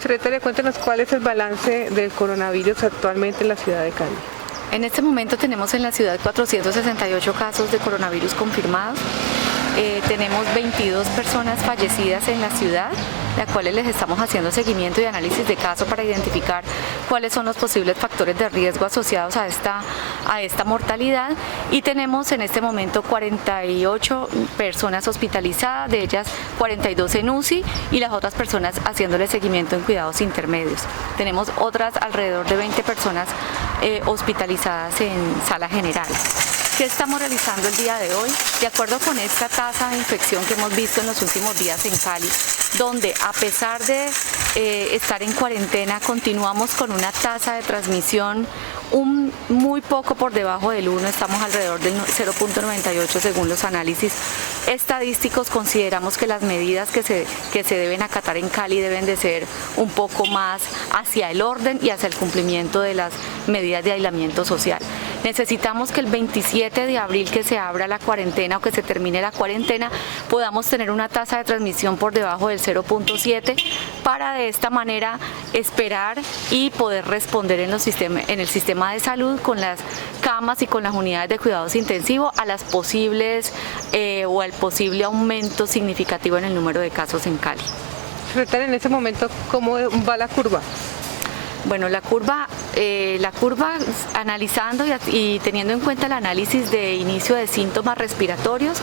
Secretaria, cuéntenos cuál es el balance del coronavirus actualmente en la ciudad de Cali. En este momento tenemos en la ciudad 468 casos de coronavirus confirmados. Tenemos 22 personas fallecidas en la ciudad, las cuales les estamos haciendo seguimiento y análisis de caso para identificar cuáles son los posibles factores de riesgo asociados a esta mortalidad. Y tenemos en este momento 48 personas hospitalizadas, de ellas 42 en UCI y las otras personas haciéndole seguimiento en cuidados intermedios. Tenemos otras alrededor de 20 personas hospitalizadas en sala general. ¿Qué estamos realizando el día de hoy? De acuerdo con esta tasa de infección que hemos visto en los últimos días en Cali, donde a pesar de estar en cuarentena, continuamos con una tasa de transmisión muy poco por debajo del 1, estamos alrededor del 0.98 según los análisis estadísticos. Consideramos que las medidas que se deben acatar en Cali deben de ser un poco más hacia el orden y hacia el cumplimiento de las medidas de aislamiento social. Necesitamos que el 27 de abril que se abra la cuarentena o que se termine la cuarentena podamos tener una tasa de transmisión por debajo del 0.7 para de esta manera esperar y poder responder en el sistema de salud con las camas y con las unidades de cuidados intensivos a las posibles o al posible aumento significativo en el número de casos en Cali. Secretaria, en este momento, ¿cómo va la curva? Bueno, la curva analizando y teniendo en cuenta el análisis de inicio de síntomas respiratorios,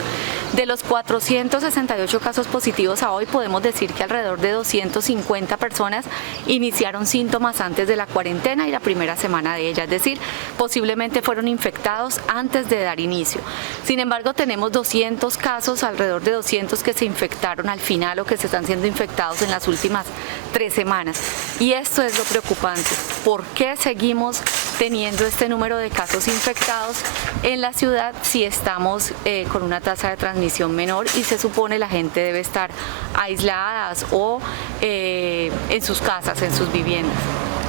de los 468 casos positivos a hoy podemos decir que alrededor de 250 personas iniciaron síntomas antes de la cuarentena y la primera semana de ella, es decir, posiblemente fueron infectados antes de dar inicio. Sin embargo, tenemos 200 casos, alrededor de 200 que se infectaron al final o que se están siendo infectados en las últimas 3 semanas. Y esto es lo preocupante. ¿Por qué seguimos teniendo este número de casos infectados en la ciudad si estamos con una tasa de transmisión menor y se supone la gente debe estar aisladas o en sus casas, en sus viviendas?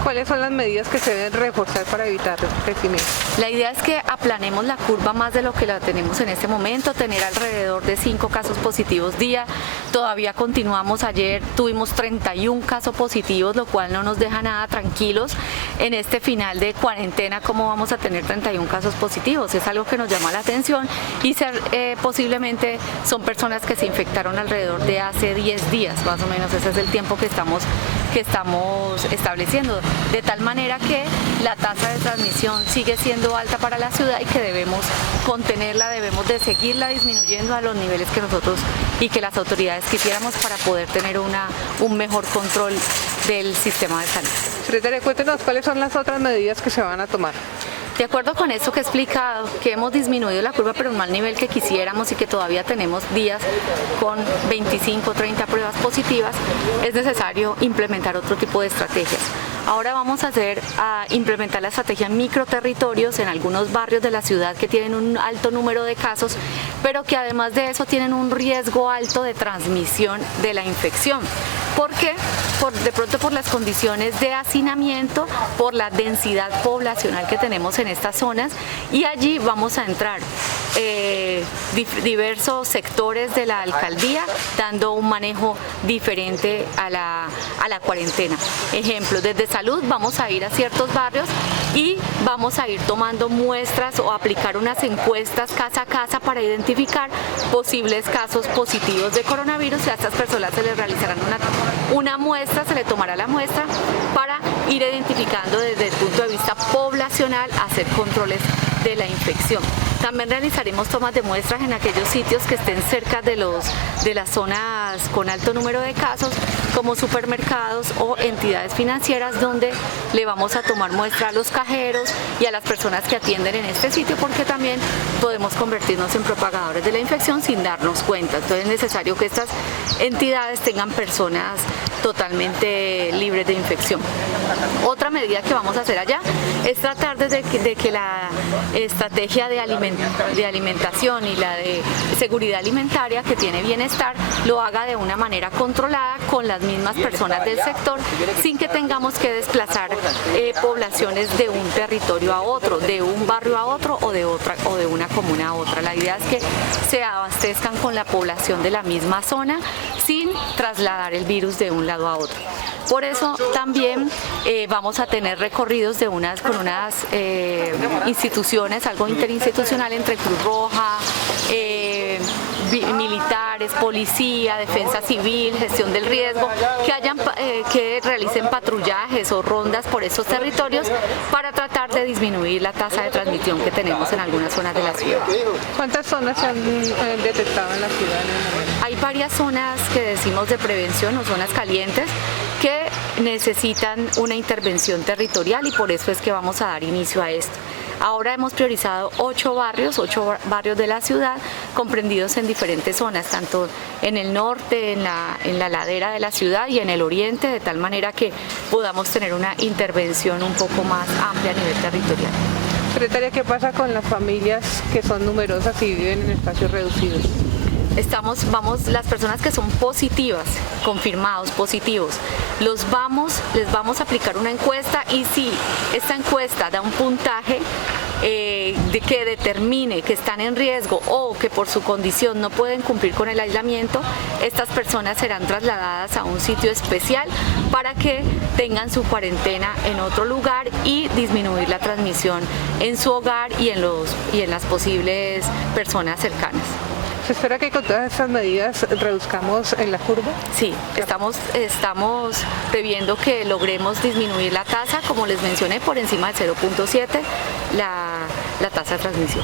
¿Cuáles son las medidas que se deben reforzar para evitar el crecimiento? La idea es que aplanemos la curva más de lo que la tenemos en este momento, tener alrededor de 5 casos positivos día. Todavía continuamos, ayer tuvimos 31 casos positivos, lo cual no nos deja nada tranquilos. En este final de cuarentena, ¿cómo vamos a tener 31 casos positivos? Es algo que nos llama la atención y posiblemente son personas que se infectaron alrededor de hace 10 días, más o menos. Ese es el tiempo que estamos estableciendo. De tal manera que la tasa de transmisión sigue siendo alta para la ciudad y que debemos contenerla, debemos de seguirla disminuyendo a los niveles que nosotros y que las autoridades quisiéramos para poder tener un mejor control del sistema de salud. Secretaria, cuéntenos cuáles son las otras medidas que se van a tomar. De acuerdo con esto que he explicado, que hemos disminuido la curva pero no al nivel que quisiéramos y que todavía tenemos días con 25 o 30 pruebas positivas, es necesario implementar otro tipo de estrategias. Ahora vamos a implementar la estrategia en microterritorios en algunos barrios de la ciudad que tienen un alto número de casos, pero que además de eso tienen un riesgo alto de transmisión de la infección. ¿Por qué? De pronto por las condiciones de hacinamiento, por la densidad poblacional que tenemos en estas zonas, y allí vamos a entrar diversos sectores de la alcaldía dando un manejo diferente a la cuarentena. Ejemplo, desde salud vamos a ir a ciertos barrios y vamos a ir tomando muestras o aplicar unas encuestas casa a casa para identificar posibles casos positivos de coronavirus y a estas personas se les realizarán una muestra, se le tomará la muestra para ir identificando desde el punto de vista poblacional, hacer controles de la infección. También realizaremos tomas de muestras en aquellos sitios que estén cerca de las zonas con alto número de casos, como supermercados o entidades financieras, donde le vamos a tomar muestra a los cajeros y a las personas que atienden en este sitio, porque también podemos convertirnos en propagadores de la infección sin darnos cuenta. Entonces es necesario que estas entidades tengan personas totalmente libres de infección. Otra medida que vamos a hacer allá es tratar de que la estrategia de alimentación y la de seguridad alimentaria que tiene bienestar lo haga de una manera controlada con las mismas personas del sector, sin que tengamos que desplazar poblaciones de un territorio a otro, de un barrio a otro o de una comuna a otra. La idea es que se abastezcan con la población de la misma zona sin trasladar el virus de un lado a otro. Por eso también vamos a tener recorridos con unas instituciones, algo interinstitucional entre Cruz Roja, militares, policía, defensa civil, gestión del riesgo, que realicen patrullajes o rondas por estos territorios para tratar de disminuir la tasa de transmisión que tenemos en algunas zonas de la ciudad. ¿Cuántas zonas se han detectado en la ciudad en el momento? Hay varias zonas que decimos de prevención o zonas calientes que necesitan una intervención territorial y por eso es que vamos a dar inicio a esto. Ahora hemos priorizado 8 barrios de la ciudad comprendidos en diferentes zonas, tanto en el norte, en la ladera de la ciudad y en el oriente, de tal manera que podamos tener una intervención un poco más amplia a nivel territorial. Secretaria, ¿qué pasa con las familias que son numerosas y viven en espacios reducidos? Las personas que son positivas, confirmados positivos, les vamos a aplicar una encuesta y si esta encuesta da un puntaje que determine que están en riesgo o que por su condición no pueden cumplir con el aislamiento, estas personas serán trasladadas a un sitio especial para que tengan su cuarentena en otro lugar y disminuir la transmisión en su hogar y en las posibles personas cercanas. ¿Se espera que con todas estas medidas reduzcamos en la curva? Sí, estamos previendo que logremos disminuir la tasa, como les mencioné, por encima de 0.7 la tasa de transmisión.